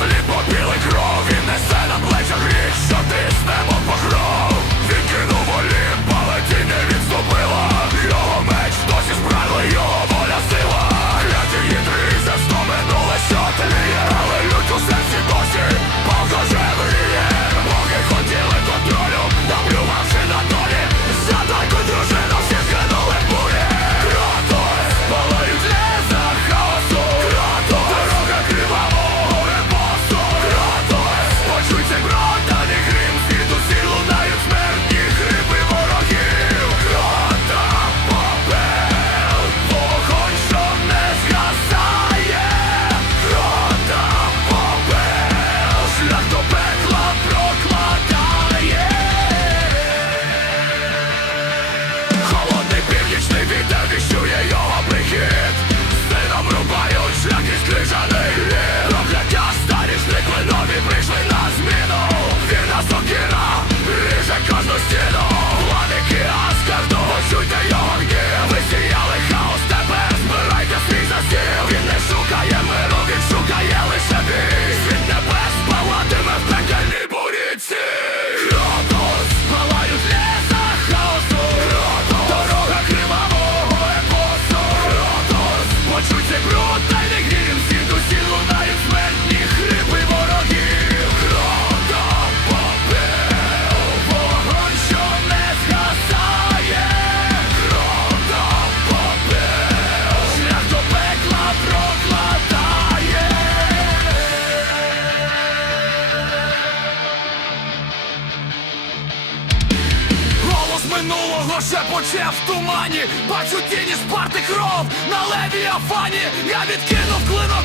Сліпо білий крові несе на плечах річ, що ти минулого шепоче в тумані. Бачу тіні спарти кров на левій афані. Я відкинув клинок